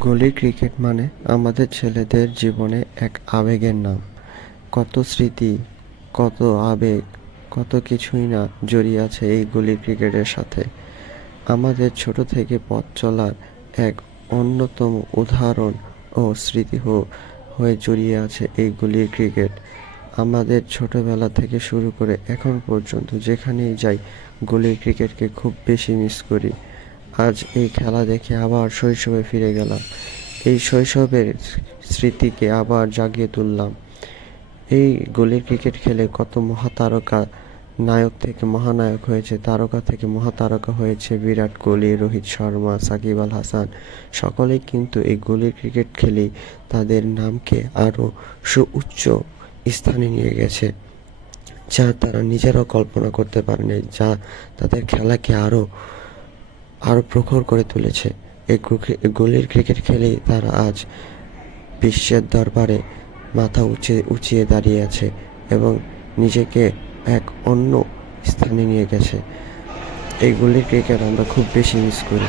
গলি ক্রিকেট মানে আমাদের ছেলেদের জীবনে এক আবেগের নাম। কত স্মৃতি, কত আবেগ, কত কিছুই না জড়িয়ে আছে এই গলি ক্রিকেটের সাথে। আমাদের ছোট থেকে পথ চলার এক অন্যতম উদাহরণ ও স্মৃতি হয়ে জড়িয়ে আছে এই গলির ক্রিকেট। আমাদের ছোটবেলা থেকে শুরু করে এখন পর্যন্ত যেখানেই যাই গলির ক্রিকেটকে খুব বেশি মিস করি। আজ এই খেলা দেখে আবার শৈশবে ফিরে গেলাম। এই শৈশবের স্মৃতিকে আবার জাগিয়ে তুললাম। এই গলির ক্রিকেট খেলে কত মহাতারকা নায়ক থেকে মহানায়ক হয়েছে, তারকা থেকে মহাতারকা হয়েছে বিরাট কোহলি, রোহিত শর্মা, সাকিব আল হাসান। সকলেই কিন্তু এই গলির ক্রিকেট খেলেই তাদের নামকে আরও সুউচ্চ স্থানে নিয়ে গেছে, যা তারা নিজেরাও কল্পনা করতে পারেনি, যা তাদের খেলাকে আরও আরও প্রখর করে তুলেছে। এই গলির ক্রিকেট খেলেই তারা আজ বিশ্বের দরবারে মাথা উঁচিয়ে উঁচিয়ে দাঁড়িয়ে আছে এবং নিজেকে এক অন্য স্থানে নিয়ে গেছে। এই গলির ক্রিকেট আমরা খুব বেশি মিস করি।